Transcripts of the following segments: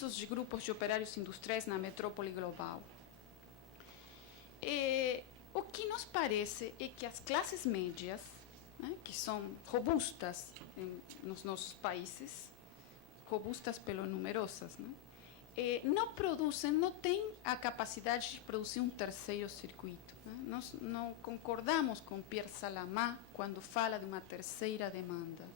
serviços de grupos de operários industriais na metrópole global. O que nos parece é que as classes médias, né, que são robustas nos nossos países, robustas pelo numerosas, né, não produzem, não têm a capacidade de produzir um terceiro circuito. Né? Nós não concordamos com Pierre Salamá quando fala de uma terceira demanda,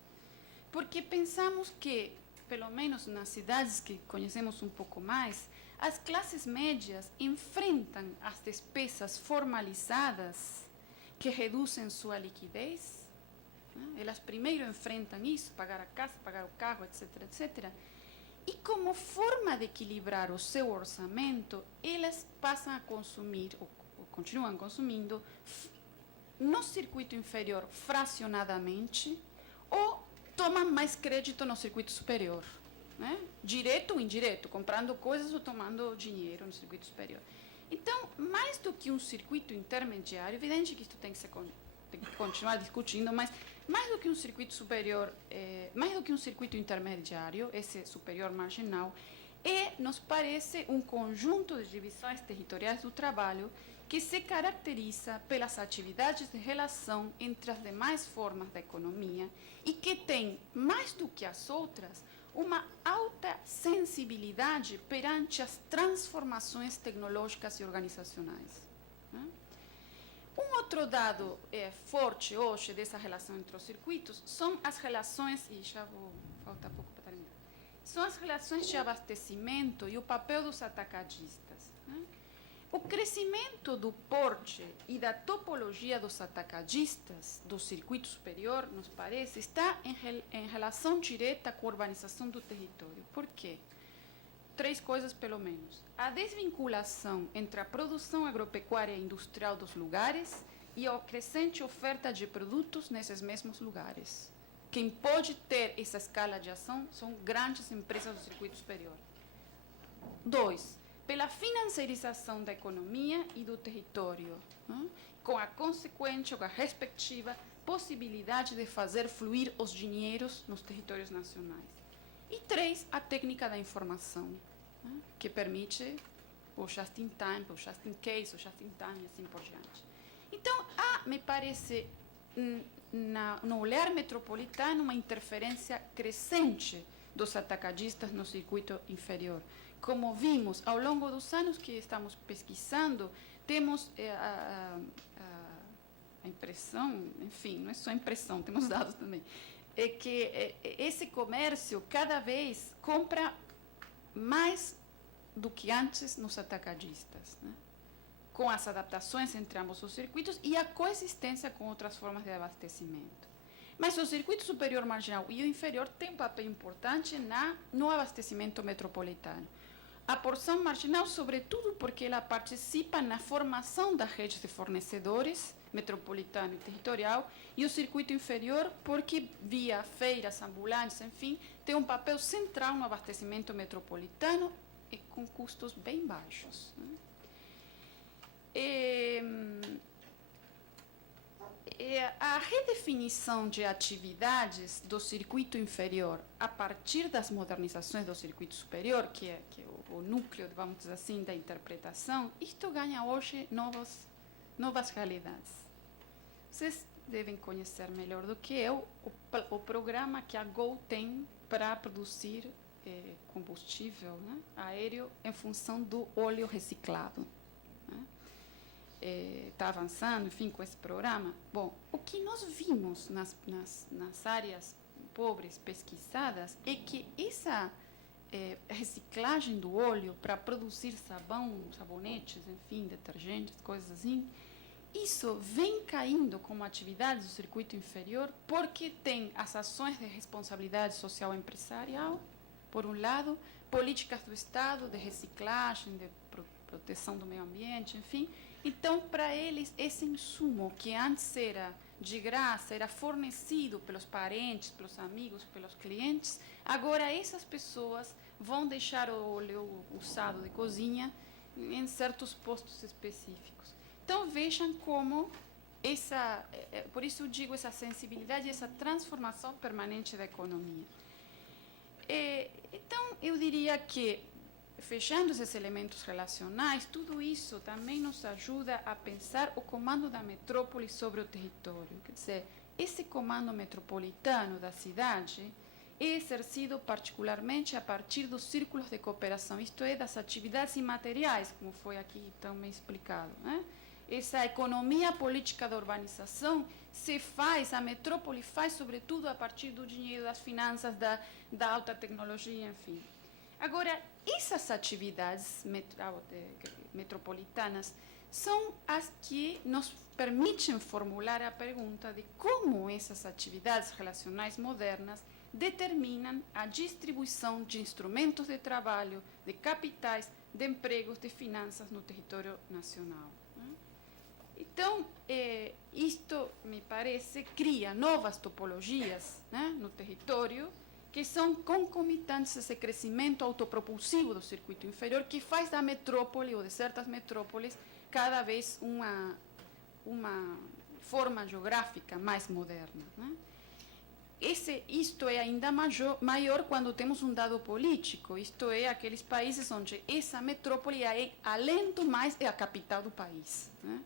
porque pensamos que, pelo menos nas cidades que conhecemos um pouco mais, as classes médias enfrentam as despesas formalizadas que reduzem sua liquidez. Né? Elas primeiro enfrentam isso, pagar a casa, pagar o carro, etc., etc., e como forma de equilibrar o seu orçamento, elas passam a consumir, ou continuam consumindo, no circuito inferior fracionadamente, ou tomam mais crédito no circuito superior, né? Direto ou indireto, comprando coisas ou tomando dinheiro no circuito superior. Então, mais do que um circuito intermediário, evidente que isso tem que continuar discutindo, mas mais do que um circuito superior, mais do que um circuito intermediário, esse superior marginal, nos parece um conjunto de divisões territoriais do trabalho que se caracteriza pelas atividades de relação entre as demais formas da economia e que tem, mais do que as outras, uma alta sensibilidade perante as transformações tecnológicas e organizacionais. Né? Um outro dado forte hoje dessa relação entre os circuitos são as relações, e já vou faltar pouco para terminar, são as relações de abastecimento e o papel dos atacadistas. Né? O crescimento do porte e da topologia dos atacadistas do circuito superior, nos parece, está em relação direta com a urbanização do território. Por quê? Três coisas, pelo menos. A desvinculação entre a produção agropecuária e industrial dos lugares e a crescente oferta de produtos nesses mesmos lugares. Quem pode ter essa escala de ação são grandes empresas do circuito superior. 2. Pela financiarização da economia e do território, né? Com a consequente ou a respectiva possibilidade de fazer fluir os dinheiros nos territórios nacionais. E 3, a técnica da informação, né, que permite o just-in-time, o just-in-case, o just-in-time e assim por diante. Então, me parece, no olhar metropolitano, uma interferência crescente dos atacadistas no circuito inferior. Como vimos ao longo dos anos que estamos pesquisando, temos a impressão, enfim, não é só impressão, temos dados também, é que esse comércio cada vez compra mais do que antes nos atacadistas, né? Com as adaptações entre ambos os circuitos e a coexistência com outras formas de abastecimento. Mas o circuito superior marginal e o inferior têm um papel importante no abastecimento metropolitano. A porção marginal, sobretudo, porque ela participa na formação da rede de fornecedores metropolitano e territorial, e o circuito inferior, porque via feiras, ambulantes, enfim, tem um papel central no abastecimento metropolitano e com custos bem baixos. Né? A redefinição de atividades do circuito inferior a partir das modernizações do circuito superior, que é o núcleo, vamos dizer assim, da interpretação, isto ganha hoje novas realidades. Vocês devem conhecer melhor do que eu o programa que a Gol tem para produzir combustível, né, aéreo em função do óleo reciclado. Está avançando, enfim, com esse programa. Bom, o que nós vimos nas áreas pobres pesquisadas é que essa reciclagem do óleo para produzir sabão, sabonetes, enfim, detergentes, coisas assim, isso vem caindo como atividade do circuito inferior porque tem as ações de responsabilidade social empresarial, por um lado, políticas do Estado de reciclagem, de proteção do meio ambiente, enfim. Então, para eles, esse insumo que antes era de graça, era fornecido pelos parentes, pelos amigos, pelos clientes, agora essas pessoas vão deixar o óleo usado de cozinha em certos postos específicos. Então, vejam como por isso eu digo essa sensibilidade, essa transformação permanente da economia. Então, eu diria que fechando esses elementos relacionais, tudo isso também nos ajuda a pensar o comando da metrópole sobre o território. Quer dizer, esse comando metropolitano da cidade é exercido particularmente a partir dos círculos de cooperação, isto é, das atividades imateriais, como foi aqui também explicado, né? Essa economia política da urbanização se faz, a metrópole faz, sobretudo, a partir do dinheiro, das finanças, da alta tecnologia, enfim. Agora, essas atividades metropolitanas são as que nos permitem formular a pergunta de como essas atividades relacionais modernas determinam a distribuição de instrumentos de trabalho, de capitais, de empregos, de finanças no território nacional. Então, isto, me parece, cria novas topologias, né, no território, que são concomitantes a esse crescimento autopropulsivo do circuito inferior, que faz da metrópole, ou de certas metrópoles, cada vez uma forma geográfica mais moderna, né? Isto é ainda maior quando temos um dado político, isto é, aqueles países onde essa metrópole, além do mais, é a capital do país, né?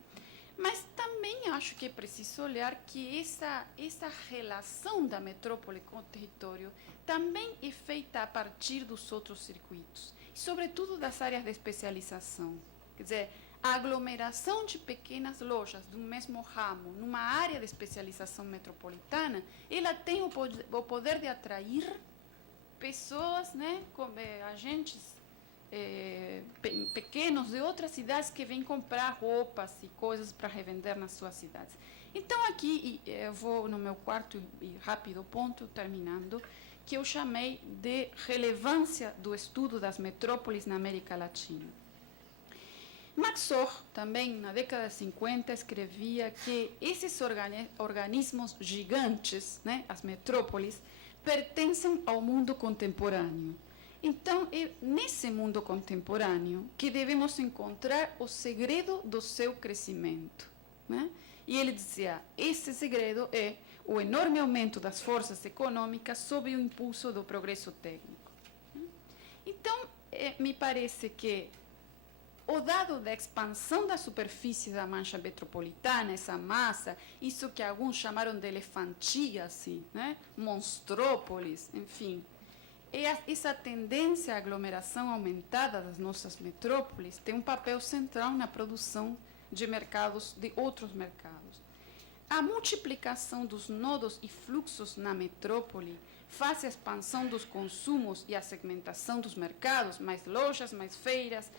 Mas também acho que é preciso olhar que essa relação da metrópole com o território também é feita a partir dos outros circuitos, sobretudo das áreas de especialização. Quer dizer, a aglomeração de pequenas lojas do mesmo ramo numa área de especialização metropolitana, ela tem o poder de atrair pessoas, né, agentes pequenos de outras cidades que vêm comprar roupas e coisas para revender nas suas cidades. Então, aqui eu vou no meu quarto e rápido ponto, terminando, que eu chamei de relevância do estudo das metrópoles na América Latina. Max Ohr, também na década de 50, escrevia que esses organismos gigantes, né, as metrópoles, pertencem ao mundo contemporâneo. Então, é nesse mundo contemporâneo que devemos encontrar o segredo do seu crescimento, né? E ele dizia, esse segredo é o enorme aumento das forças econômicas sob o impulso do progresso técnico. Então, me parece que o dado da expansão da superfície da mancha metropolitana, essa massa, isso que alguns chamaram de elefantia, assim, né? Monstrópolis, enfim, essa tendência à aglomeração aumentada das nossas metrópoles tem um papel central na produção de mercados, de outros mercados. A multiplicação dos nodos e fluxos na metrópole faz a expansão dos consumos e a segmentação dos mercados, mais lojas, mais feiras,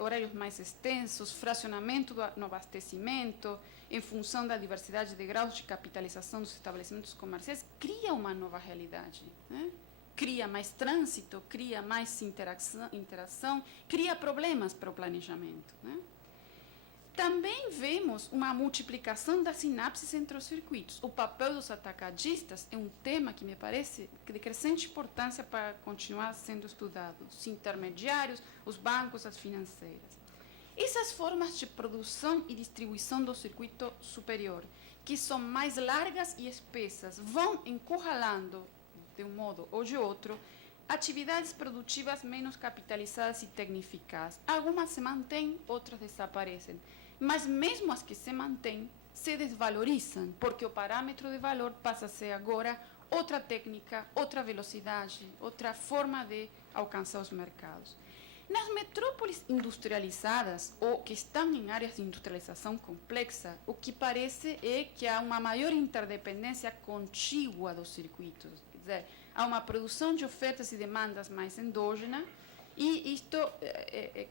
horários mais extensos, fracionamento no abastecimento, em função da diversidade de graus de capitalização dos estabelecimentos comerciais, cria uma nova realidade, né? Cria mais trânsito, cria mais interação, cria problemas para o planejamento, né? Também vemos uma multiplicação das sinapses entre os circuitos. O papel dos atacadistas é um tema que me parece de crescente importância para continuar sendo estudado. Os intermediários, os bancos, as financeiras. Essas formas de produção e distribuição do circuito superior, que são mais largas e espessas, vão encurralando, de um modo ou de outro, atividades produtivas menos capitalizadas e tecnificadas. Algumas se mantêm, outras desaparecem. Mas mesmo as que se mantêm, se desvalorizam, porque o parâmetro de valor passa a ser agora outra técnica, outra velocidade, outra forma de alcançar os mercados. Nas metrópoles industrializadas, ou que estão em áreas de industrialização complexa, o que parece é que há uma maior interdependência contígua dos circuitos. Quer dizer, há uma produção de ofertas e demandas mais endógena, e isto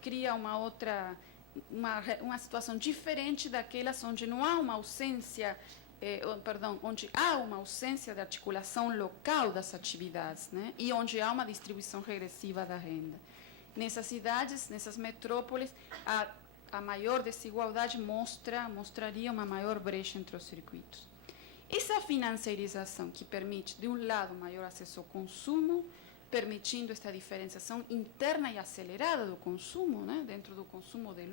cria uma situação diferente daquelas onde não há uma ausência, onde há uma ausência de articulação local das atividades, né? E onde há uma distribuição regressiva da renda. Nessas cidades, nessas metrópoles, a maior desigualdade mostraria uma maior brecha entre os circuitos. Essa financiarização que permite, de um lado, maior acesso ao consumo, permitindo esta diferenciação interna e acelerada do consumo, né? Dentro do consumo de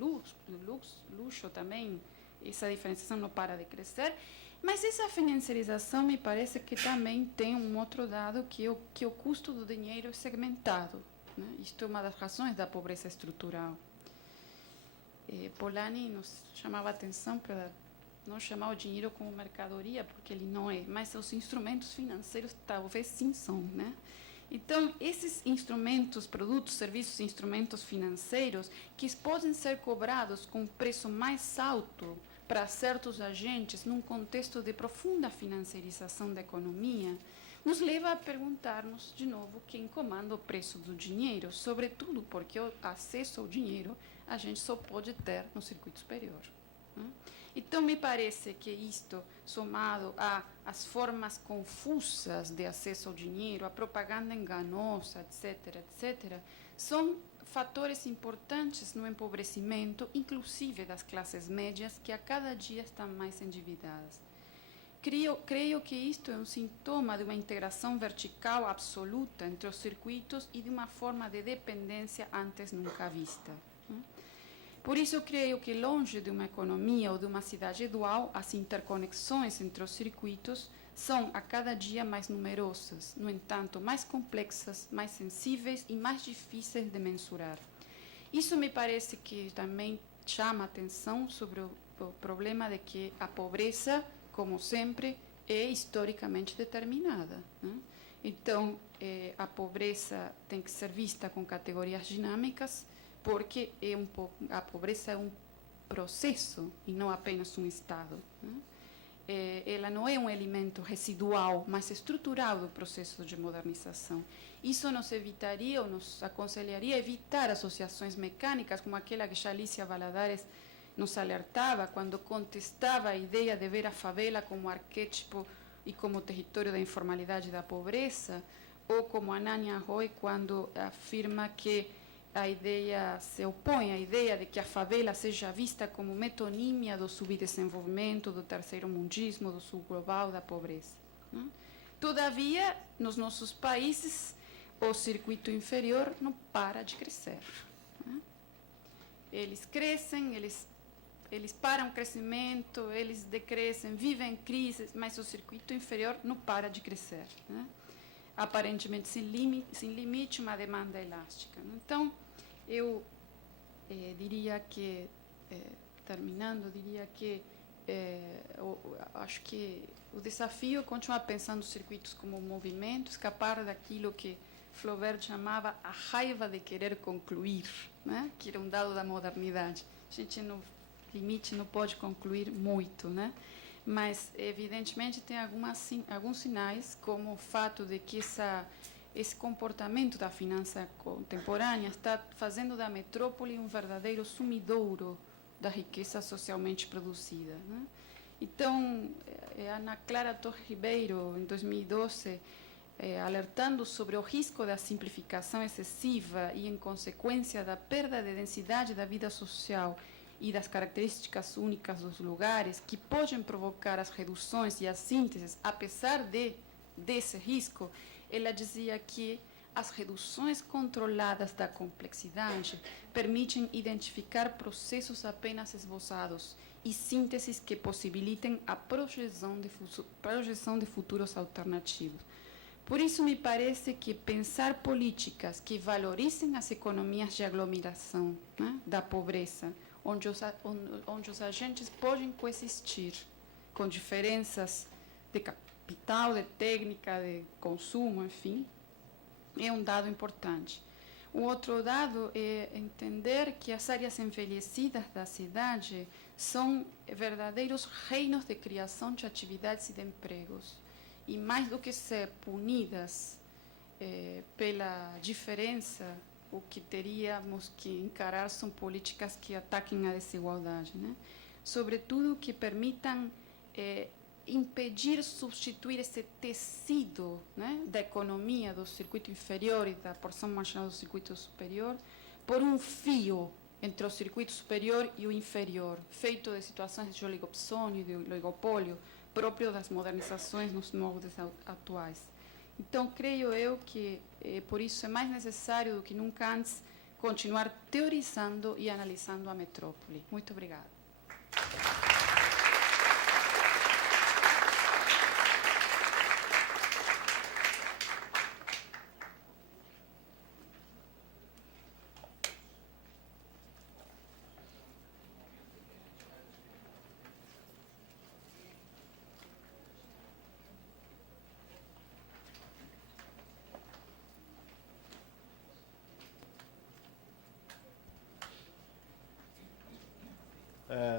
luxo também, essa diferenciação não para de crescer, mas essa financiarização me parece que também tem um outro dado, que o custo do dinheiro é segmentado. né? Isto é uma das razões da pobreza estrutural. Polanyi nos chamava a atenção para não chamar o dinheiro como mercadoria, porque ele não é, mas os instrumentos financeiros talvez sim são, né? Então, esses instrumentos, produtos, serviços, instrumentos financeiros, que podem ser cobrados com um preço mais alto para certos agentes, num contexto de profunda financiarização da economia, nos leva a perguntarmos, de novo, quem comanda o preço do dinheiro, sobretudo porque o acesso ao dinheiro a gente só pode ter no circuito superior. Né? Então, me parece que isto, somado às formas confusas de acesso ao dinheiro, a propaganda enganosa, etc., etc., são fatores importantes no empobrecimento, inclusive das classes médias, que a cada dia estão mais endividadas. Creio que isto é um sintoma de uma integração vertical absoluta entre os circuitos e de uma forma de dependência antes nunca vista. Por isso, eu creio que, longe de uma economia ou de uma cidade dual, as interconexões entre os circuitos são a cada dia mais numerosas, no entanto, mais complexas, mais sensíveis e mais difíceis de mensurar. Isso me parece que também chama a atenção sobre o problema de que a pobreza, como sempre, é historicamente determinada, né? Então, a pobreza tem que ser vista com categorias dinâmicas, porque a pobreza é um processo e não apenas um estado, né? Ela não é um elemento residual, mas estrutural do processo de modernização. Isso nos evitaria, ou nos aconselharia a evitar associações mecânicas, como aquela que Alicia Valadares nos alertava quando contestava a ideia de ver a favela como arquétipo e como território da informalidade e da pobreza, ou como Anania Roy quando afirma que a ideia se opõe à ideia de que a favela seja vista como metonímia do subdesenvolvimento, do terceiro mundismo, do sul global, da pobreza, né? Todavia, nos nossos países, o circuito inferior não para de crescer, né? Eles crescem, eles param o crescimento, eles decrescem, vivem crises, mas o circuito inferior não para de crescer, né? Aparentemente sem limite, uma demanda elástica. Então, eu diria que, terminando, acho que o desafio é continuar pensando os circuitos como movimento, escapar daquilo que Flaubert chamava a raiva de querer concluir, né? Que era um dado da modernidade. A gente, no limite, não pode concluir muito, né? Mas, evidentemente, tem alguns sinais, como o fato de que esse comportamento da finança contemporânea está fazendo da metrópole um verdadeiro sumidouro da riqueza socialmente produzida, né? Então, Ana Clara Torres Ribeiro, em 2012, alertando sobre o risco da simplificação excessiva e, em consequência, da perda de densidade da vida social e das características únicas dos lugares que podem provocar as reduções e as sínteses, apesar desse risco, ela dizia que as reduções controladas da complexidade permitem identificar processos apenas esboçados e sínteses que possibilitem a projeção de futuros alternativos. Por isso, me parece que pensar políticas que valorizem as economias de aglomeração, né, da pobreza, onde os agentes podem coexistir com diferenças de capital, de técnica, de consumo, enfim, é um dado importante. O outro dado é entender que as áreas envelhecidas da cidade são verdadeiros reinos de criação de atividades e de empregos. E mais do que ser punidas pela diferença, o que teríamos que encarar são políticas que ataquem a desigualdade, né? Sobretudo que permitam impedir, substituir esse tecido, né, da economia do circuito inferior e da porção marginal do circuito superior por um fio entre o circuito superior e o inferior, feito de situações de oligopsônio e de oligopólio, próprio das modernizações nos moldes atuais. Então, creio eu que, por isso, é mais necessário do que nunca antes continuar teorizando e analisando a metrópole. Muito obrigada.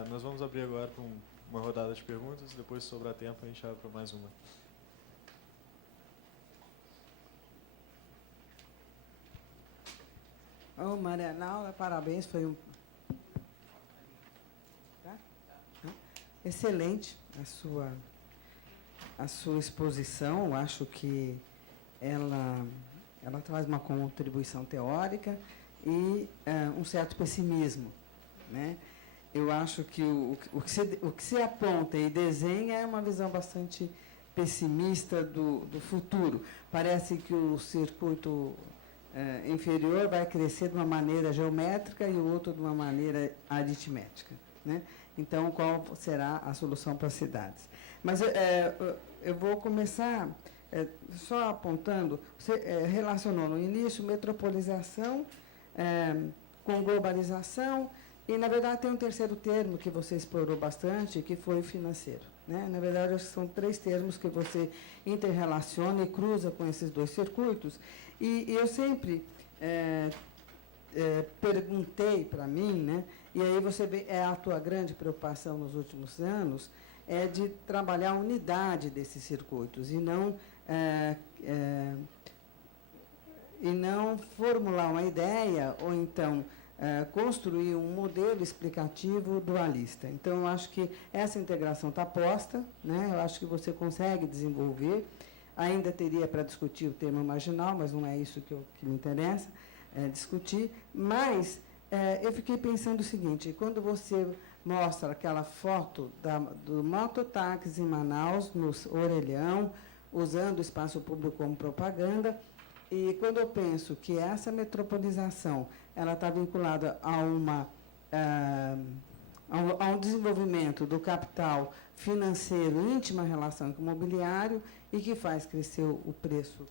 Nós vamos abrir agora para uma rodada de perguntas, depois, se sobrar tempo, a gente abre para mais uma. Ô, Maria Laura, parabéns, foi um... Tá? Excelente a sua exposição. Acho que ela traz uma contribuição teórica e um certo pessimismo, né? Eu acho que o que se aponta e desenha é uma visão bastante pessimista do futuro. Parece que o circuito inferior vai crescer de uma maneira geométrica e o outro de uma maneira aritmética, né? Então, qual será a solução para as cidades? Mas eu vou começar só apontando, você relacionou no início metropolização com globalização, e, na verdade, tem um terceiro termo que você explorou bastante, que foi o financeiro, né? Na verdade, acho que são 3 termos que você interrelaciona e cruza com esses 2 circuitos. E eu sempre perguntei para mim, né? E aí você vê, a tua grande preocupação nos últimos anos é de trabalhar a unidade desses circuitos e não formular uma ideia ou então construir um modelo explicativo dualista. Então, eu acho que essa integração está posta, né? Eu acho que você consegue desenvolver. Ainda teria para discutir o termo marginal, mas não é isso que me interessa discutir. Mas eu fiquei pensando o seguinte: quando você mostra aquela foto do mototáxi em Manaus, no Orelhão, usando o espaço público como propaganda, e quando eu penso que essa metropolização ela está vinculada a um desenvolvimento do capital financeiro, íntima relação com o imobiliário, e que faz crescer o preço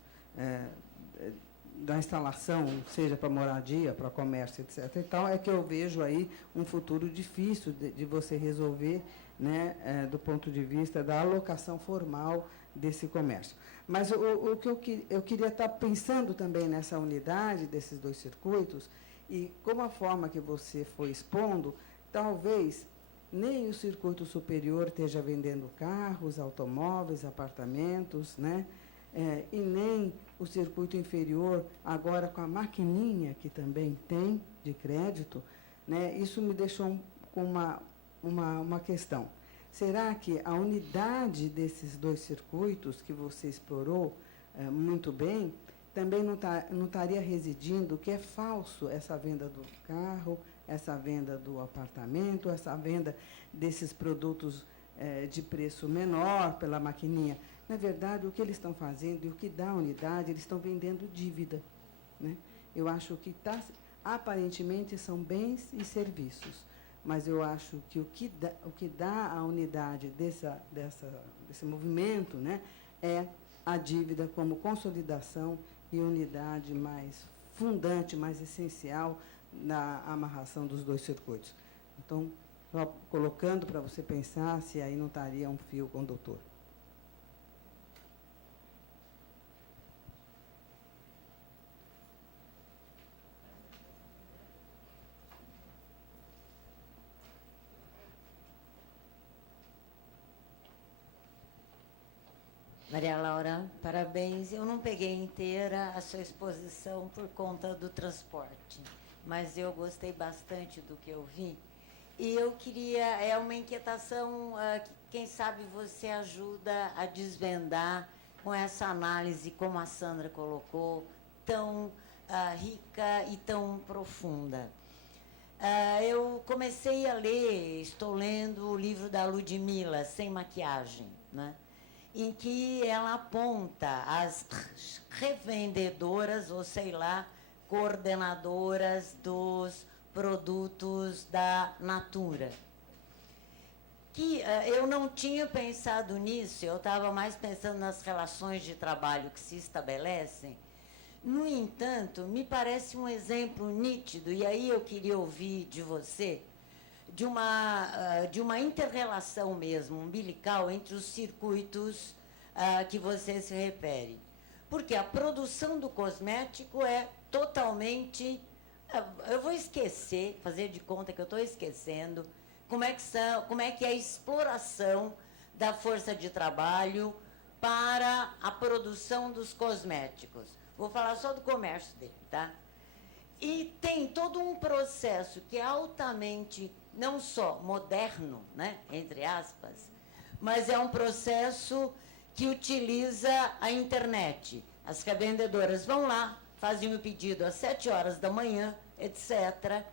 da instalação, seja para moradia, para comércio, etc. Então, é que eu vejo aí um futuro difícil de você resolver, né, do ponto de vista da alocação formal desse comércio. Mas o que eu queria estar pensando também nessa unidade desses 2 circuitos, e como a forma que você foi expondo, talvez nem o circuito superior esteja vendendo carros, automóveis, apartamentos, né? E nem o circuito inferior, agora com a maquininha que também tem de crédito, né? Isso me deixou com uma questão. Será que a unidade desses 2 circuitos que você explorou muito bem também não estaria residindo que é falso essa venda do carro, essa venda do apartamento, essa venda desses produtos de preço menor pela maquininha? Na verdade, o que eles estão fazendo e o que dá unidade, eles estão vendendo dívida, né? Eu acho que aparentemente são bens e serviços, mas eu acho que o que dá a unidade desse movimento, né, é a dívida como consolidação e unidade mais fundante, mais essencial na amarração dos 2 circuitos. Então, só colocando para você pensar se aí não estaria um fio condutor. Maria Laura, parabéns. Eu não peguei inteira a sua exposição por conta do transporte, mas eu gostei bastante do que eu vi. E eu queria, é uma inquietação que, quem sabe, você ajuda a desvendar com essa análise, como a Sandra colocou, tão rica e tão profunda. Eu comecei a ler, estou lendo o livro da Ludmilla, Sem Maquiagem, né? Em que ela aponta as revendedoras, ou sei lá, coordenadoras dos produtos da Natura. Que eu não tinha pensado nisso, eu estava mais pensando nas relações de trabalho que se estabelecem. No entanto, me parece um exemplo nítido, e aí eu queria ouvir de você, de uma inter-relação mesmo, umbilical, entre os circuitos que você se refere. Porque a produção do cosmético é totalmente... eu vou esquecer, fazer de conta que eu estou esquecendo, como é que é a exploração da força de trabalho para a produção dos cosméticos. Vou falar só do comércio dele, tá? E tem todo um processo que é altamente, não só moderno, né, entre aspas, mas é um processo que utiliza a internet. As revendedoras vão lá, fazem o pedido às 7 horas da manhã, etc.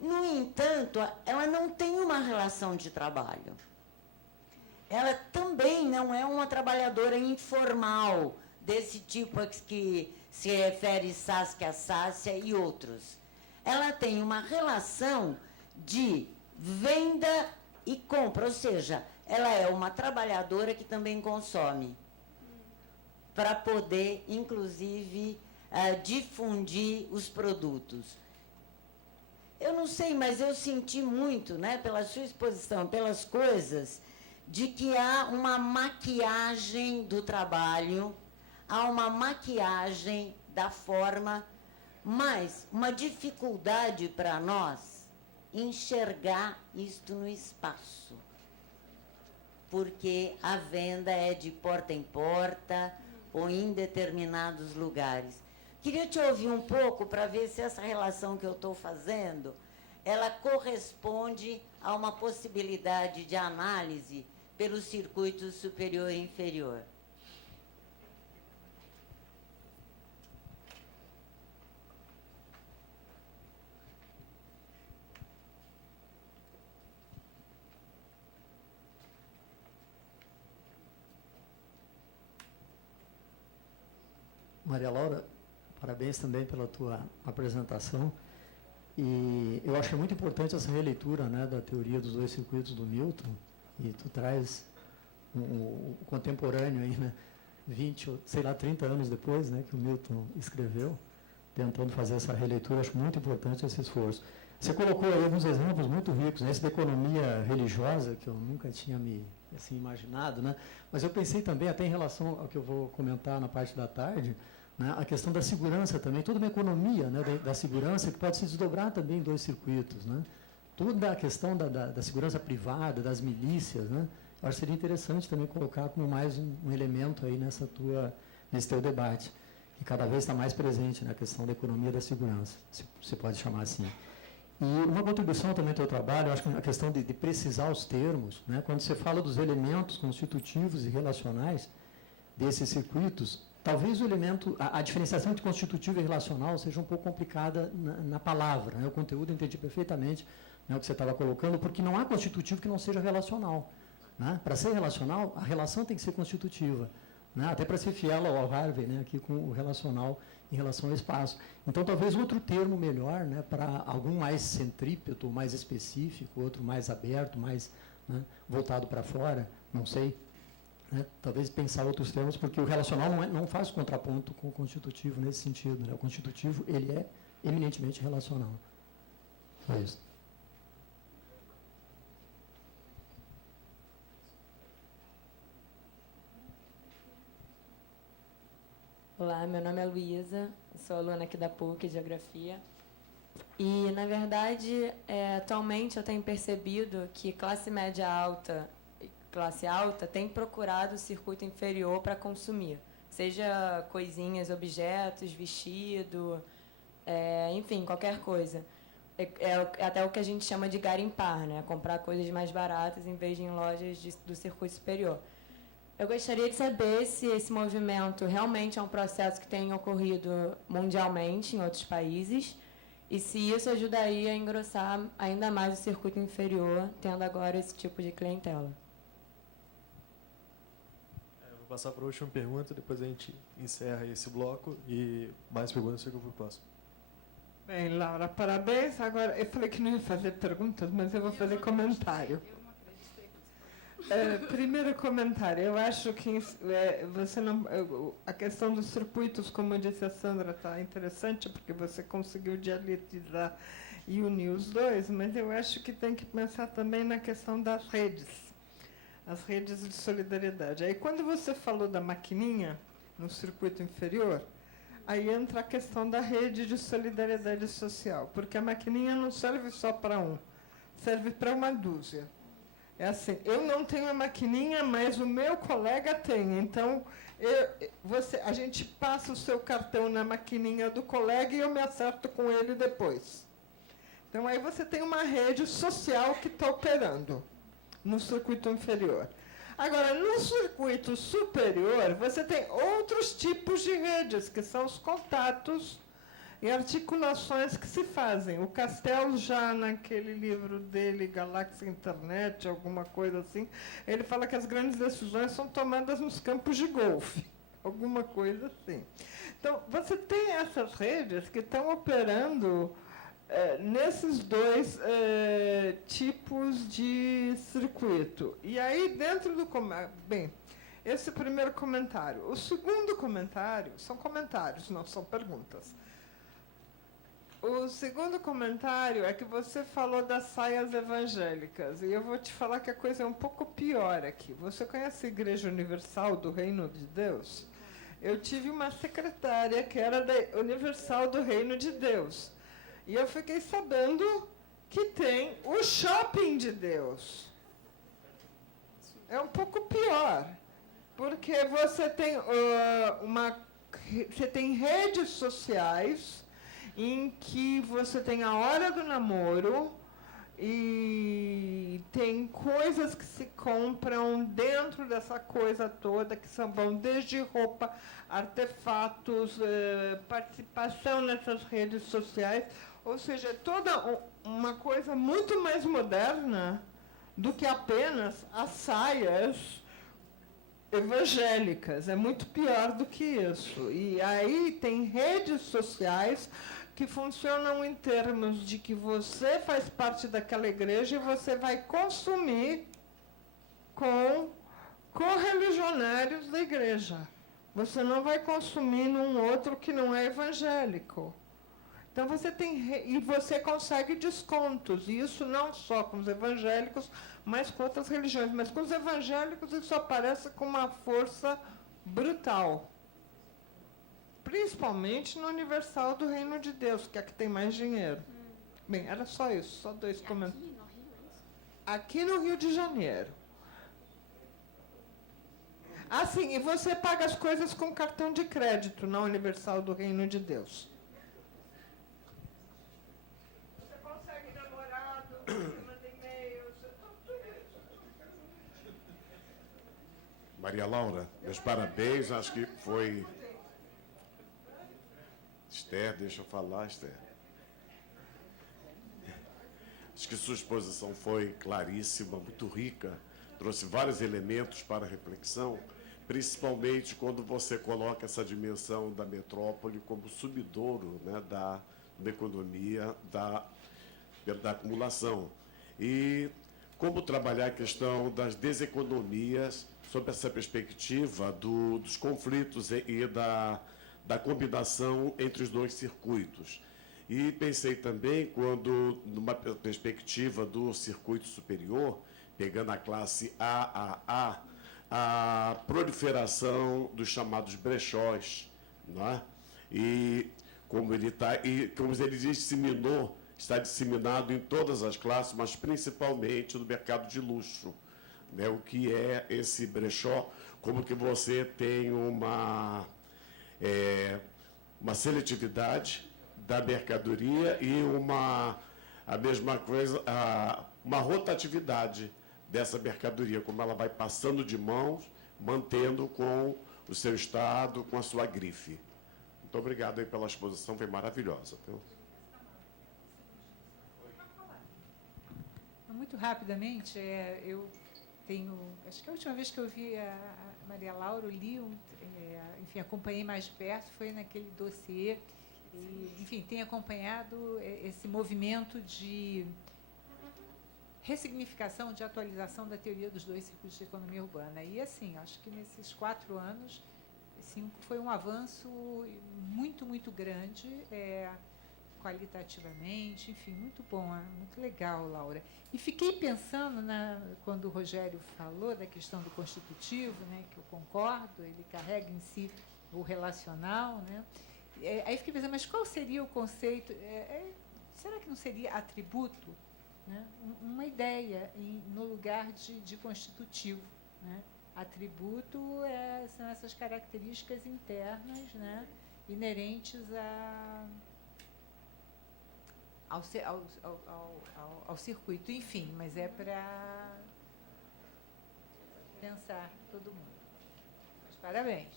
No entanto, ela não tem uma relação de trabalho. Ela também não é uma trabalhadora informal, desse tipo que se refere Saskia Sácia e outros. Ela tem uma relação de venda e compra, ou seja, ela é uma trabalhadora que também consome, para poder, inclusive, difundir os produtos. Eu não sei, mas eu senti muito, né, pela sua exposição, pelas coisas, de que há uma maquiagem do trabalho, há uma maquiagem da forma, mas uma dificuldade para nós enxergar isto no espaço. Porque a venda é de porta em porta ou em determinados lugares. Queria te ouvir um pouco para ver se essa relação que eu estou fazendo, ela corresponde a uma possibilidade de análise pelo circuito superior e inferior. Maria Laura, parabéns também pela tua apresentação. E eu acho que é muito importante essa releitura, né, da teoria dos dois circuitos do Milton. E tu traz o contemporâneo aí, né, 20, sei lá, 30 anos depois, né, que o Milton escreveu, tentando fazer essa releitura. Acho muito importante esse esforço. Você colocou aí alguns exemplos muito ricos, né, esse da economia religiosa, que eu nunca tinha me assim, imaginado, né, mas eu pensei também, até em relação ao que eu vou comentar na parte da tarde, né, a questão da segurança também, toda uma economia, né, da segurança que pode se desdobrar também em dois circuitos, né, toda a questão da segurança privada, das milícias, né, eu acho que seria interessante também colocar como mais um elemento aí nesse teu debate, que cada vez está mais presente na questão da economia da segurança, se pode chamar assim. E uma contribuição também ao teu trabalho, eu acho que a questão de precisar os termos, né, quando você fala dos elementos constitutivos e relacionais desses circuitos, talvez o elemento, a diferenciação entre constitutivo e relacional seja um pouco complicada na palavra, né? O conteúdo eu entendi perfeitamente, né, o que você estava colocando, porque não há constitutivo que não seja relacional, né? Para ser relacional, a relação tem que ser constitutiva, né? Até para ser fiel ao Harvey, né, aqui com o relacional em relação ao espaço. Então, talvez outro termo melhor, né, para algum mais centrípeto, mais específico, outro mais aberto, mais, né, voltado para fora, não sei. Né, talvez pensar outros termos, porque o relacional não faz contraponto com o constitutivo nesse sentido, né? O constitutivo, ele é eminentemente relacional. Só isso. Olá, meu nome é Luísa, sou aluna aqui da PUC de Geografia. E, na verdade, atualmente eu tenho percebido que classe média alta classe alta tem procurado o circuito inferior para consumir, seja coisinhas, objetos, vestido, enfim, qualquer coisa. É até o que a gente chama de garimpar, né? Comprar coisas mais baratas em vez de em lojas do circuito superior. Eu gostaria de saber se esse movimento realmente é um processo que tem ocorrido mundialmente em outros países e se isso ajudaria a engrossar ainda mais o circuito inferior, tendo agora esse tipo de clientela. Vou passar para a última pergunta, depois a gente encerra esse bloco e mais perguntas ficam para o próximo. Bem, Laura, parabéns. Agora, eu falei que não ia fazer perguntas, mas eu vou fazer comentário. Primeiro comentário, eu acho que você não, a questão dos circuitos, como disse a Sandra, está interessante, porque você conseguiu dialetizar e unir os dois, mas eu acho que tem que pensar também na questão das redes, as redes de solidariedade. Aí, quando você falou da maquininha no circuito inferior, aí entra a questão da rede de solidariedade social, porque a maquininha não serve só para um, serve para uma dúzia. É assim, eu não tenho a maquininha, mas o meu colega tem. Então, a gente passa o seu cartão na maquininha do colega e eu me acerto com ele depois. Então, aí você tem uma rede social que está operando no circuito inferior. Agora, no circuito superior, você tem outros tipos de redes, que são os contatos e articulações que se fazem. O Castells, já naquele livro dele, Galáxia Internet, alguma coisa assim, ele fala que as grandes decisões são tomadas nos campos de golfe, alguma coisa assim. Então, você tem essas redes que estão operando nesses dois tipos de circuito. E aí, dentro do... Bem, esse é o primeiro comentário. O segundo comentário, são comentários, não são perguntas. O segundo comentário é que você falou das saias evangélicas, e eu vou te falar que a coisa é um pouco pior aqui. Você conhece a Igreja Universal do Reino de Deus? Eu tive uma secretária que era da Universal do Reino de Deus. E eu fiquei sabendo que tem o Shopping de Deus. É um pouco pior, porque você tem, você tem redes sociais em que você tem a hora do namoro e tem coisas que se compram dentro dessa coisa toda, que vão desde roupa, artefatos, participação nessas redes sociais, ou seja, toda uma coisa muito mais moderna do que apenas as saias evangélicas. É muito pior do que isso. E aí tem redes sociais que funcionam em termos de que você faz parte daquela igreja e você vai consumir com correligionários da igreja. Você não vai consumir num outro que não é evangélico. Então, você tem... E você consegue descontos. E isso não só com os evangélicos, mas com outras religiões. Mas com os evangélicos isso aparece com uma força brutal. Principalmente no Universal do Reino de Deus, que é a que tem mais dinheiro. Bem, era só isso, só dois comentários. Aqui no Rio de Janeiro. Ah, sim, e você paga as coisas com cartão de crédito na Universal do Reino de Deus. Você consegue namorado, você manda e-mail, tudo isso. Maria Laura, meus parabéns, acho que foi... Esther, deixa eu falar, Esther. Acho que sua exposição foi claríssima, muito rica, trouxe vários elementos para a reflexão, principalmente quando você coloca essa dimensão da metrópole como sumidouro, né, da economia, da acumulação. E como trabalhar a questão das deseconomias sob essa perspectiva dos conflitos e da combinação entre os dois circuitos. E pensei também, quando, numa perspectiva do circuito superior, pegando a classe AAA, a proliferação dos chamados brechós, não é? E como ele está disseminado em todas as classes, mas principalmente no mercado de luxo, né? O que é esse brechó? Como que você tem uma seletividade da mercadoria e a mesma coisa, uma rotatividade dessa mercadoria, como ela vai passando de mãos, mantendo com o seu estado, com a sua grife. Muito obrigado aí pela exposição, foi maravilhosa. Muito rapidamente, eu tenho... Acho que a última vez que eu vi a Maria Laura, eu li, enfim, acompanhei mais de perto, foi naquele dossiê, e, enfim, tenho acompanhado esse movimento de ressignificação, de atualização da teoria dos dois circuitos de economia urbana. E, assim, acho que nesses 4 anos, 5, foi um avanço muito, muito grande, qualitativamente, enfim, muito bom, muito legal, Laura. E fiquei pensando, quando o Rogério falou da questão do constitutivo, né, que eu concordo, ele carrega em si o relacional, né? Aí fiquei pensando, mas qual seria o conceito? Será que não seria atributo? né? Uma ideia no lugar de constitutivo, né? Atributo são essas características internas, né? Inerentes ao circuito, enfim, mas é para pensar todo mundo. Mas parabéns.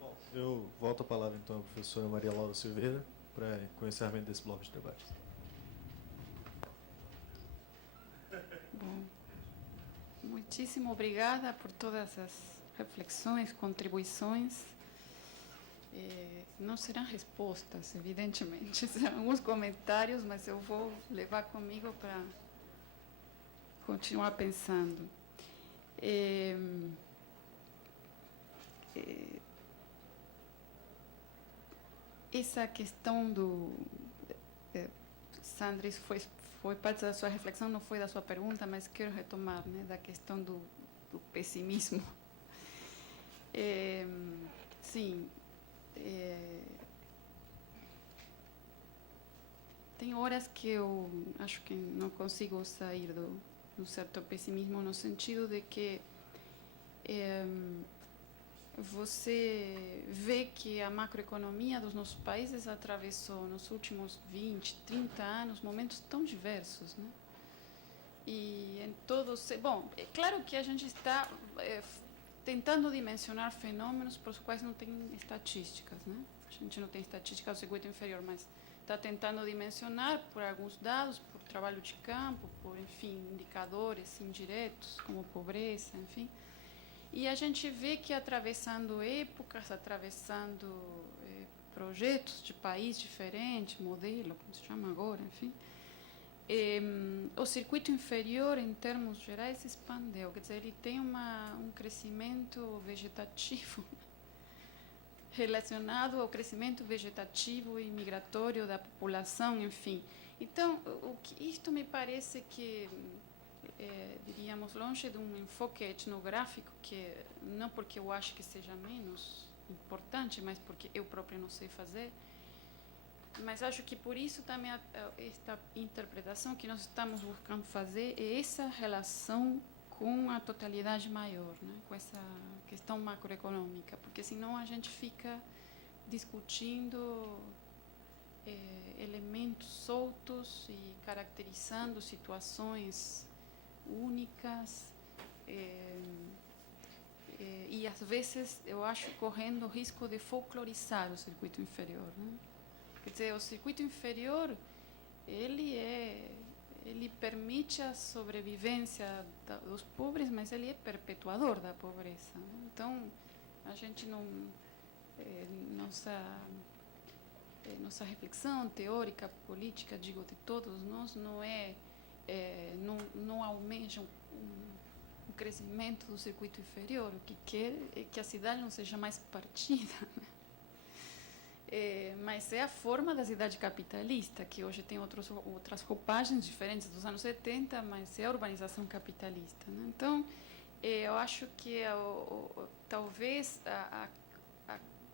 Bom, eu volto a palavra então à professora Maria Laura Silveira para o encerramento desse bloco de debate. Bom, muitíssimo obrigada por todas as reflexões, contribuições. Não serão respostas, evidentemente, serão alguns comentários, mas eu vou levar comigo para continuar pensando. Essa questão do... Sandra, isso foi parte da sua reflexão, não foi da sua pergunta, mas quero retomar, né, da questão do pessimismo. Sim, tem horas que eu acho que não consigo sair do certo pessimismo, no sentido de que você vê que a macroeconomia dos nossos países atravessou nos últimos 20, 30 anos momentos tão diversos, né? E em todos... Bom, é claro que a gente está tentando dimensionar fenômenos para os quais não tem estatísticas, né? A gente não tem estatística do circuito inferior, mas está tentando dimensionar por alguns dados, por trabalho de campo, por, enfim, indicadores indiretos, como pobreza, enfim. E a gente vê que atravessando épocas, atravessando projetos de país diferente, modelo, como se chama agora, enfim, o circuito inferior, em termos gerais, se expandeu. Quer dizer, ele tem um crescimento vegetativo relacionado ao crescimento vegetativo e migratório da população, enfim. Então, isto me parece que, diríamos, longe de um enfoque etnográfico, que não porque eu acho que seja menos importante, mas porque eu própria não sei fazer, mas acho que por isso também esta interpretação que nós estamos buscando fazer é essa relação com a totalidade maior, né? Com essa questão macroeconômica, porque senão a gente fica discutindo elementos soltos e caracterizando situações únicas e às vezes eu acho correndo o risco de folclorizar o circuito inferior, né? Quer dizer, o circuito inferior ele permite a sobrevivência dos pobres, mas ele é perpetuador da pobreza, né? Então a gente não nossa reflexão teórica, política, digo, de todos nós, não almeja um crescimento do circuito inferior. O que quer é que a cidade não seja mais partida, né? Mas é a forma da cidade capitalista, que hoje tem outras roupagens diferentes dos anos 70, mas é a urbanização capitalista, né? Então, eu acho que talvez a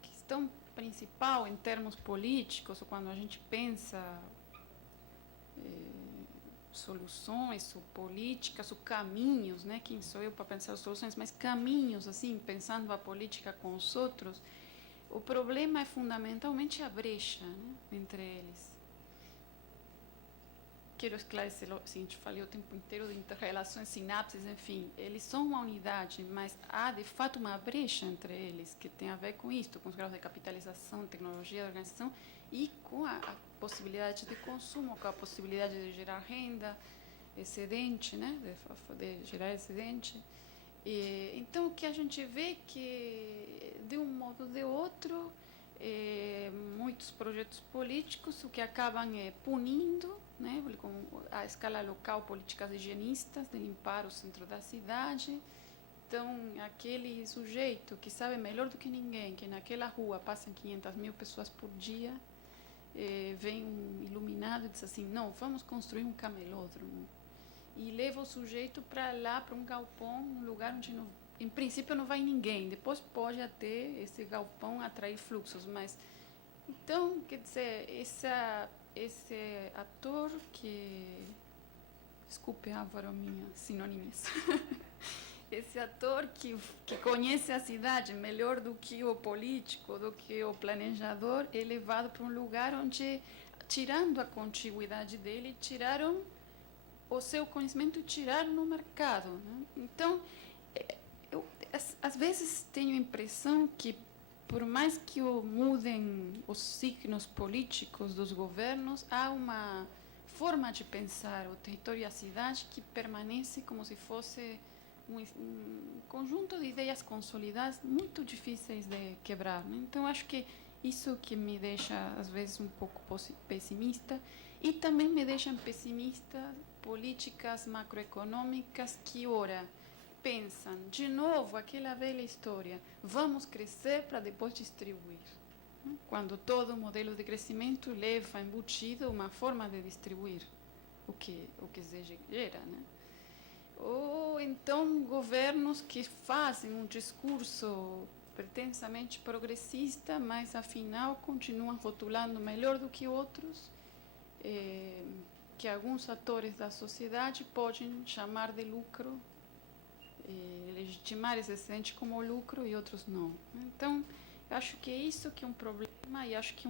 questão principal em termos políticos, ou quando a gente pensa soluções, ou políticas, ou caminhos, né? Quem sou eu para pensar soluções, mas caminhos, assim, pensando a política com os outros, o problema é fundamentalmente a brecha, né, entre eles. Quero esclarecer o seguinte, falei o tempo inteiro de interrelações, sinapses, enfim, eles são uma unidade, mas há de fato uma brecha entre eles, que tem a ver com isto, com os graus de capitalização, tecnologia de organização e com a possibilidade de consumo, com a possibilidade de gerar renda excedente, né, de gerar excedente. Então, o que a gente vê que, de um modo ou de outro, muitos projetos políticos, o que acabam punindo, né, com a escala local, políticas higienistas, de limpar o centro da cidade. Então, aquele sujeito que sabe melhor do que ninguém, que naquela rua passam 500.000 pessoas por dia, vem iluminado e diz assim, não, vamos construir um camelódromo. E leva o sujeito para lá, para um galpão, um lugar onde, não, em princípio, não vai ninguém. Depois pode até esse galpão atrair fluxos. Mas, então, quer dizer, esse ator que desculpe, Álvaro, minhas sinônimas. Esse ator que conhece a cidade melhor do que o político, do que o planejador, é levado para um lugar onde, tirando a contiguidade dele, tiraram o seu conhecimento e tiraram no mercado, né? Então, eu às vezes tenho a impressão que, por mais que mudem os signos políticos dos governos, há uma forma de pensar o território e a cidade que permanece como se fosse um conjunto de ideias consolidadas muito difíceis de quebrar, né? Então, acho que isso que me deixa, às vezes, um pouco pessimista, e também me deixam pessimista políticas macroeconômicas que, ora, pensam, de novo, aquela velha história, vamos crescer para depois distribuir, né? Quando todo modelo de crescimento leva embutido uma forma de distribuir o que se gera, né? Ou então governos que fazem um discurso pretensamente progressista, mas afinal continuam rotulando melhor do que outros, que alguns atores da sociedade podem chamar de lucro, legitimar esse excedente como lucro e outros não. Então, acho que é isso que é um problema, e acho que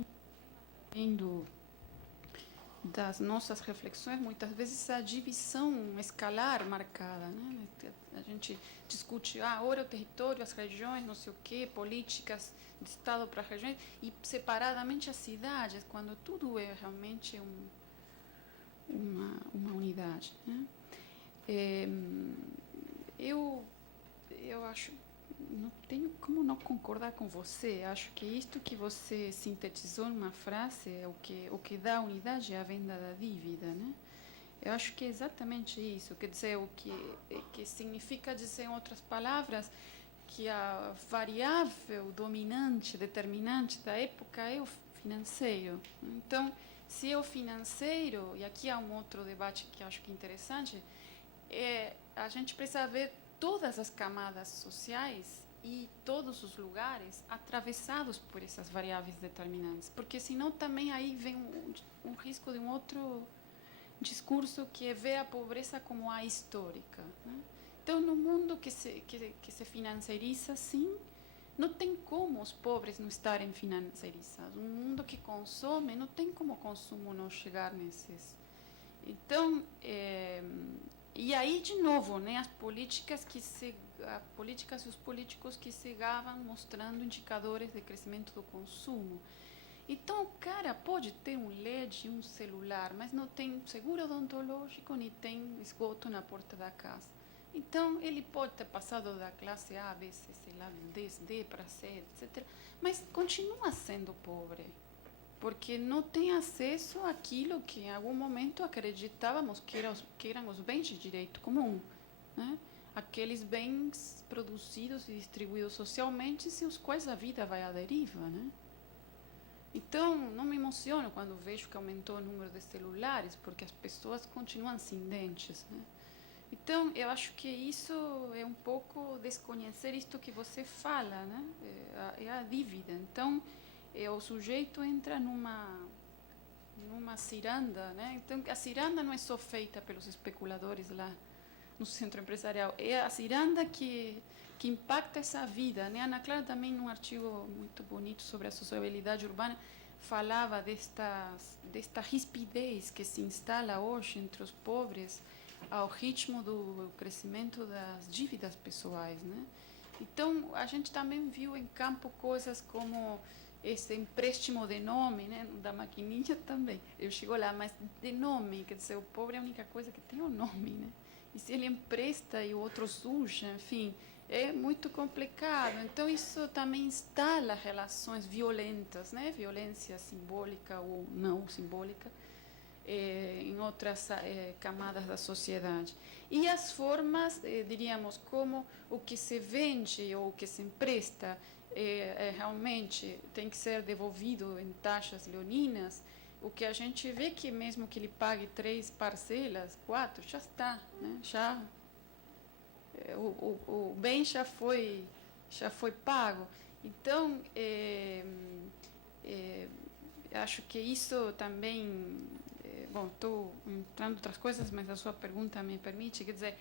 das nossas reflexões, muitas vezes a divisão escalar marcada, né? A gente discute, ora o território, as regiões, não sei o quê, políticas de Estado para regiões, e separadamente as cidades, quando tudo é realmente uma unidade, né? Eu acho, não tenho como não concordar com você. Acho que isto que você sintetizou numa frase é o que dá unidade é a venda da dívida, né? Eu acho que é exatamente isso. Quer dizer, o que significa dizer, em outras palavras, que a variável dominante, determinante da época é o financeiro. Então, se é o financeiro, e aqui há um outro debate que acho que é interessante, a gente precisa ver todas as camadas sociais e todos os lugares atravessados por essas variáveis determinantes, porque senão também aí vem um risco de um outro discurso, que é ver a pobreza como a histórica, né? Então, no mundo que se financiariza assim, não tem como os pobres não estarem financiarizados. Um mundo que consome, não tem como o consumo não chegar nesses. Então, e aí, de novo, né, as políticas e os políticos que chegavam mostrando indicadores de crescimento do consumo. Então, o cara pode ter um LED e um celular, mas não tem seguro odontológico, nem tem esgoto na porta da casa. Então, ele pode ter passado da classe A, B, C, sei lá, D para C, etc., mas continua sendo pobre, porque não tem acesso àquilo que em algum momento acreditávamos que eram os bens de direito comum, né? Aqueles bens produzidos e distribuídos socialmente, sem os quais a vida vai à deriva, né? Então, não me emociono quando vejo que aumentou o número de celulares, porque as pessoas continuam sem dentes, né? Então, eu acho que isso é um pouco desconhecer isto que você fala, né? É a dívida. Então, o sujeito entra numa ciranda, né? Então, a ciranda não é só feita pelos especuladores lá no centro empresarial, é a ciranda que impacta essa vida, né? Ana Clara também, num artigo muito bonito sobre a sociabilidade urbana, falava desta rispidez que se instala hoje entre os pobres ao ritmo do crescimento das dívidas pessoais, né? Então, a gente também viu em campo coisas como esse empréstimo de nome, né, da maquininha também. Eu chego lá, mas de nome, quer dizer, o pobre é a única coisa que tem o nome, né? E se ele empresta e o outro suja, enfim, é muito complicado. Então, isso também instala relações violentas, né? Violência simbólica ou não simbólica, em outras camadas da sociedade. E as formas, diríamos, como o que se vende ou o que se empresta realmente tem que ser devolvido em taxas leoninas, o que a gente vê que mesmo que ele pague 3 parcelas, 4, já está, né? Já, o bem já foi pago. Então, acho que isso também bom, estou entrando em outras coisas, mas a sua pergunta me permite, quer dizer,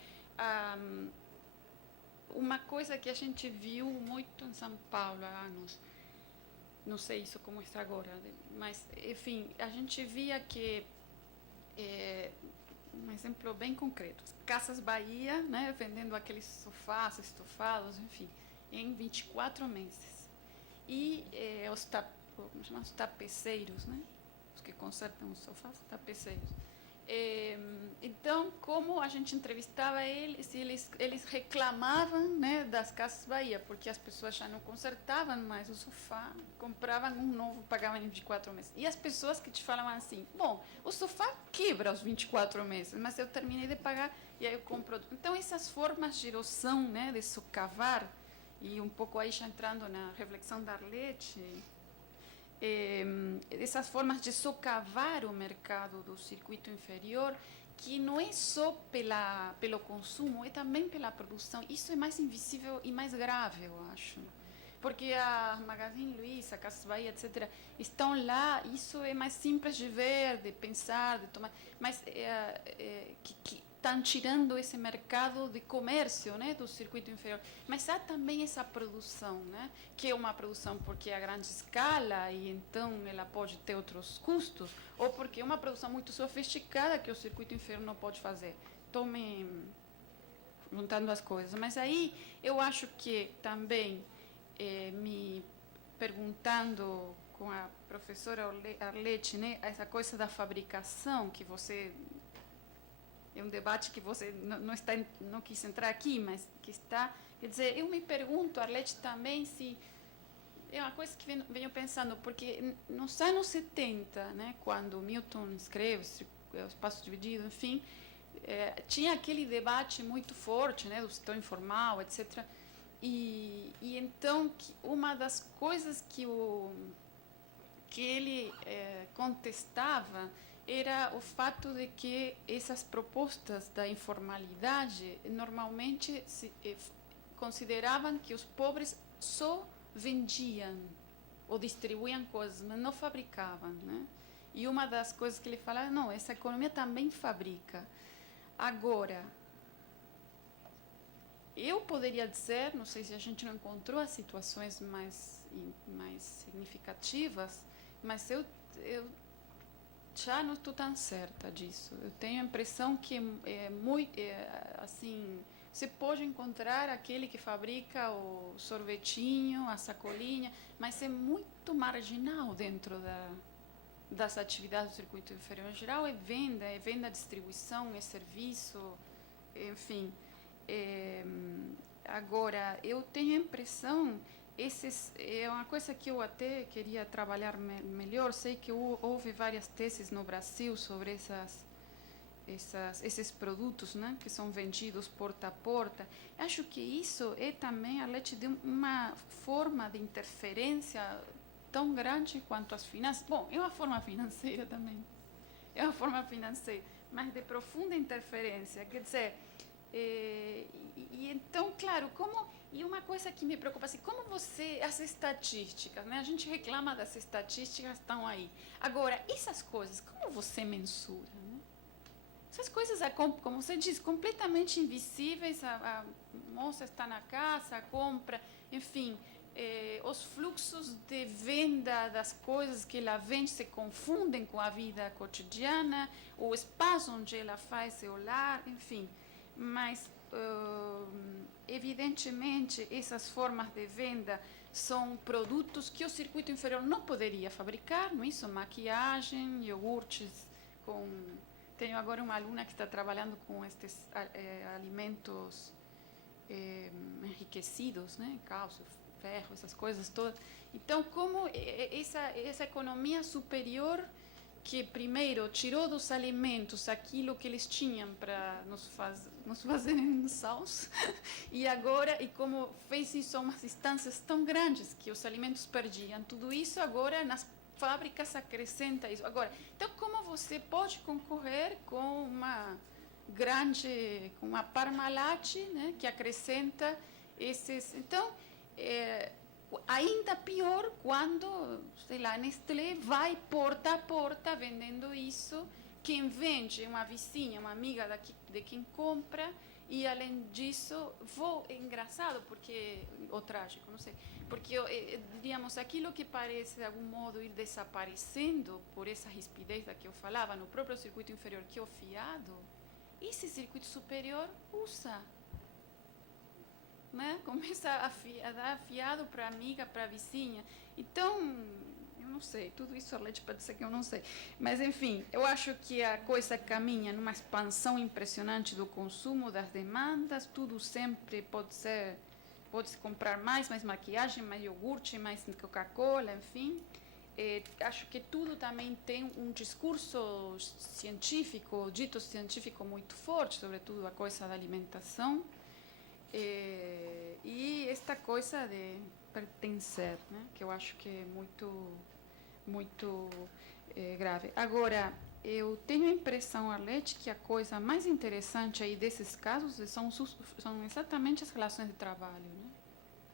uma coisa que a gente viu muito em São Paulo há anos, não sei isso como está agora, mas, enfim, a gente via que, um exemplo bem concreto, Casas Bahia, né, vendendo aqueles sofás estofados, enfim, em 24 meses. E os tapeceiros, né, os que consertam os sofás, tapeceiros. Então, como a gente entrevistava eles, eles reclamavam, né, das Casas Bahia, porque as pessoas já não consertavam mais o sofá, compravam um novo, pagavam em 24 meses. E as pessoas que te falavam assim, bom, o sofá quebra aos 24 meses, mas eu terminei de pagar e aí eu compro outro. Então, essas formas de erosão, né, de socavar, e um pouco aí já entrando na reflexão da Arlete, essas formas de socavar o mercado do circuito inferior, que não é só pelo consumo, é também pela produção. Isso é mais invisível e mais grave, eu acho. Porque a Magazine Luiza, a Casas Bahia, etc., estão lá, isso é mais simples de ver, de pensar, de tomar, mas que estão tirando esse mercado de comércio, né, do circuito inferior. Mas há também essa produção, né, que é uma produção porque é a grande escala e então ela pode ter outros custos, ou porque é uma produção muito sofisticada que o circuito inferior não pode fazer. Estou me juntando as coisas. Mas aí eu acho que também, me perguntando com a professora Arlete, né, essa coisa da fabricação que você... É um debate que você não quis entrar aqui, mas que está... Quer dizer, eu me pergunto, Arlete também, se... É uma coisa que venho pensando, porque nos anos 70, né, quando Milton escreve O Espaço Dividido, enfim, tinha aquele debate muito forte, né, do setor informal, etc. E então, uma das coisas que ele contestava era o fato de que essas propostas da informalidade normalmente consideravam que os pobres só vendiam ou distribuíam coisas, mas não fabricavam, né? E uma das coisas que ele falava, não, essa economia também fabrica. Agora, eu poderia dizer, não sei se a gente não encontrou as situações mais significativas, mas eu já não estou tão certa disso. Eu tenho a impressão que assim, você pode encontrar aquele que fabrica o sorvetinho, a sacolinha, mas é muito marginal dentro das atividades do circuito inferior. Em geral é venda, distribuição, é serviço, enfim. Agora, eu tenho a impressão... é uma coisa que eu até queria trabalhar melhor. Sei que houve várias teses no Brasil sobre esses produtos, né, que são vendidos porta a porta. Acho que isso é também, Arlete, de uma forma de interferência tão grande quanto as finanças. Bom, é uma forma financeira também. É uma forma financeira, mas de profunda interferência. Quer dizer, então, claro, e uma coisa que me preocupa, assim, as estatísticas, né? A gente reclama das estatísticas, estão aí. Agora, essas coisas, como você mensura, né? Essas coisas, como você diz, completamente invisíveis, a moça está na casa, compra, enfim, os fluxos de venda das coisas que ela vende se confundem com a vida cotidiana, o espaço onde ela faz seu lar, enfim. Mas, evidentemente, essas formas de venda são produtos que o circuito inferior não poderia fabricar, não é isso? Maquiagem, iogurtes, tenho agora uma aluna que está trabalhando com estes alimentos enriquecidos, né? Cálcio, ferro, essas coisas todas. Então, como essa economia superior que primeiro tirou dos alimentos aquilo que eles tinham para nos fazerem insaus, e agora, e como fez isso a umas distâncias tão grandes que os alimentos perdiam, tudo isso agora nas fábricas acrescenta isso. Agora, então como você pode concorrer com com uma Parmalat, né, que acrescenta esses... Então, ainda pior quando, sei lá, Nestlé vai porta a porta vendendo isso quem vende é uma vizinha, uma amiga de quem compra, e além disso, é engraçado, porque, ou trágico, não sei, porque, diríamos, aquilo que parece de algum modo ir desaparecendo por essa rispidez da que eu falava, no próprio circuito inferior, que é o fiado, esse circuito superior usa. Né? Começa a dar fiado para a amiga, para a vizinha. Então, eu não sei, tudo isso Arlete pode dizer que eu não sei. Mas, enfim, eu acho que a coisa caminha numa expansão impressionante do consumo, das demandas, tudo sempre pode-se comprar mais maquiagem, mais iogurte, mais Coca-Cola, enfim. Acho que tudo também tem um discurso científico, dito científico muito forte, sobretudo a coisa da alimentação. E esta coisa de pertencer, né, que eu acho que é muito grave. Agora, eu tenho a impressão, Arlete, que a coisa mais interessante aí desses casos são exatamente as relações de trabalho, né?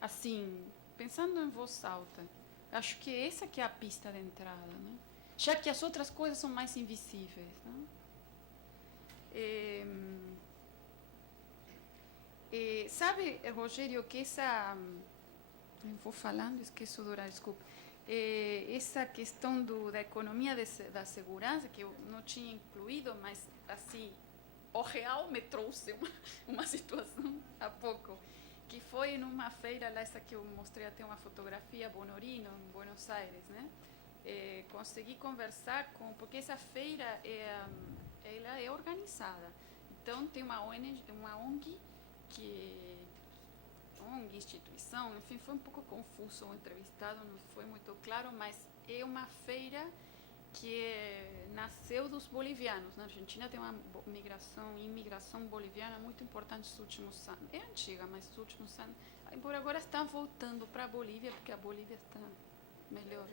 Assim, pensando em voz alta, acho que essa que é a pista de entrada, né? Já que as outras coisas são mais invisíveis, né? Sabe, Rogério, que essa... Eu vou falando, esqueço do horário, desculpa. Essa questão da economia da segurança, que eu não tinha incluído, mas, assim, o real me trouxe uma situação há pouco, que foi numa feira, lá essa que eu mostrei até uma fotografia, Bonorino, em Buenos Aires, né? Consegui conversar porque essa feira ela é organizada. Então, tem uma ONG, instituição, enfim, foi um pouco confuso o entrevistado, não foi muito claro, mas é uma feira que nasceu dos bolivianos. Na Argentina tem uma imigração boliviana muito importante nos últimos anos. É antiga, mas nos últimos anos, embora agora estão voltando para a Bolívia, porque a Bolívia está melhor.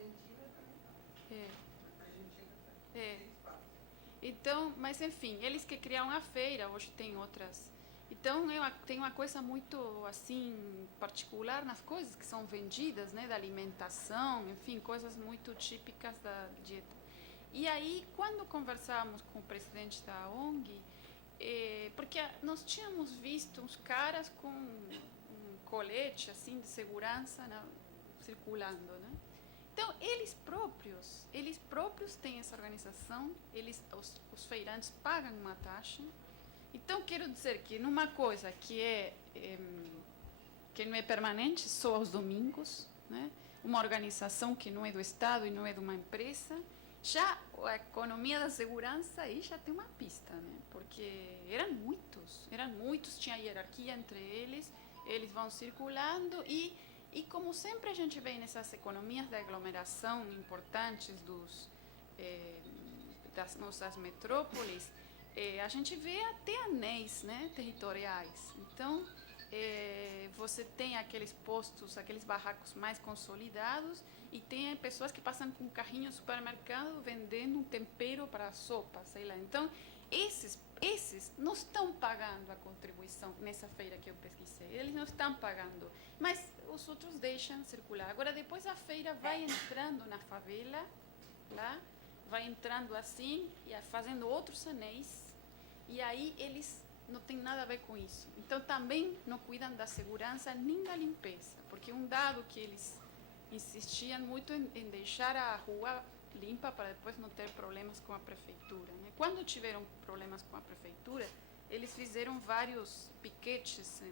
Então, mas enfim, eles que criaram a feira, hoje tem outras. Então, tem uma coisa muito, assim, particular nas coisas que são vendidas, né, da alimentação, enfim, coisas muito típicas da dieta. E aí, quando conversávamos com o presidente da ONG, porque nós tínhamos visto uns caras com um colete, assim, de segurança, né, circulando, né? Então, eles próprios têm essa organização, os feirantes pagam uma taxa. Então, quero dizer que numa coisa que não é permanente, só aos domingos, né? Uma organização que não é do Estado e não é de uma empresa, já a economia da segurança aí já tem uma pista, né? Porque eram muitos, tinha hierarquia entre eles vão circulando e como sempre a gente vê nessas economias da aglomeração importantes das nossas metrópoles, a gente vê até anéis, né, territoriais. Então, você tem aqueles postos, aqueles barracos mais consolidados e tem pessoas que passam com um carrinho no supermercado vendendo um tempero para a sopa, sei lá. Então, esses não estão pagando a contribuição nessa feira que eu pesquisei. Eles não estão pagando, mas os outros deixam circular. Agora, depois a feira vai entrando na favela, lá, vai entrando assim, e fazendo outros anéis, e aí eles não têm nada a ver com isso. Então, também não cuidam da segurança nem da limpeza, porque um dado que eles insistiam muito em deixar a rua limpa para depois não ter problemas com a prefeitura, né? Quando tiveram problemas com a prefeitura, eles fizeram vários piquetes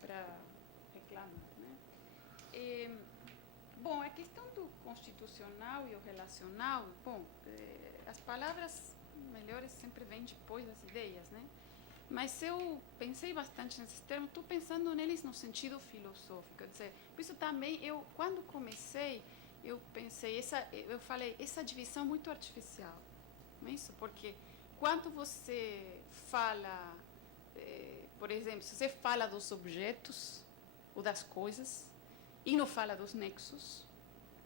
para reclamar, né? Bom, a questão do constitucional e o relacional, as palavras melhores sempre vêm depois das ideias, né? Mas eu pensei bastante nesses termos, estou pensando neles no sentido filosófico, quer dizer, por isso também quando comecei, eu falei, essa divisão muito artificial, não é isso? Porque quando você fala, por exemplo, se você fala dos objetos ou das coisas e não fala dos nexos,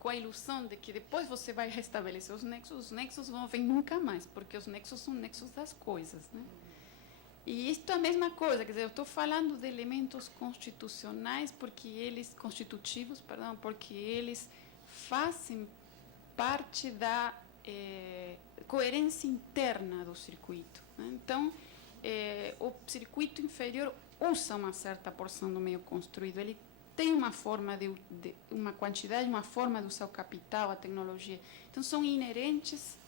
com a ilusão de que depois você vai restabelecer os nexos vão vir nunca mais, porque os nexos são nexos das coisas, né? E isto é a mesma coisa, quer dizer, eu estou falando de elementos constitucionais constitutivos, porque eles fazem parte da coerência interna do circuito, né? Então, o circuito inferior usa uma certa porção do meio construído, ele tem uma forma uma quantidade, uma forma de usar o capital, a tecnologia. Então, são inerentes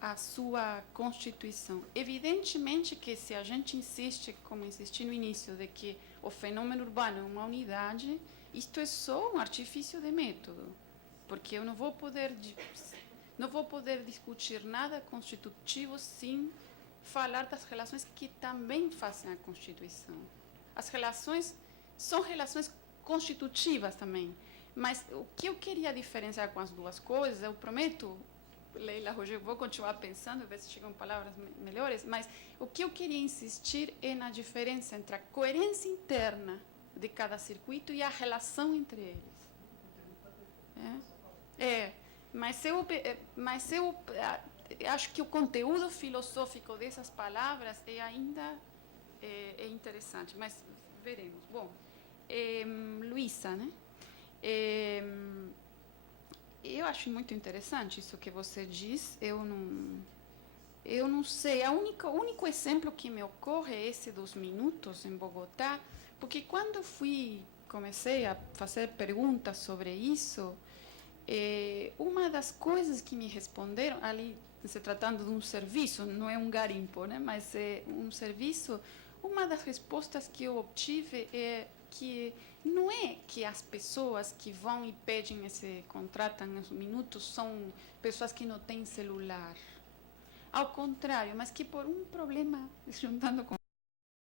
à sua constituição. Evidentemente que se a gente insiste, como insisti no início, de que o fenômeno urbano é uma unidade, isto é só um artifício de método, porque eu não vou poder discutir nada constitutivo sem falar das relações que também fazem a Constituição. As relações são relações constitutivas também, mas o que eu queria diferenciar com as duas coisas, eu prometo, Leila, Rogério, vou continuar pensando, ver se chegam palavras melhores, mas o que eu queria insistir é na diferença entre a coerência interna de cada circuito e a relação entre eles. Mas eu acho que o conteúdo filosófico dessas palavras ainda é interessante, mas veremos. Bom, Luísa, né? Eu acho muito interessante isso que você diz. Eu não sei. O único exemplo que me ocorre é esse dos minutos em Bogotá, porque quando comecei a fazer perguntas sobre isso, uma das coisas que me responderam, ali se tratando de um serviço, não é um garimpo, né, mas é um serviço, uma das respostas que eu obtive é que não é que as pessoas que vão e pedem contratam os minutos são pessoas que não têm celular. Ao contrário, mas que por um problema, juntando com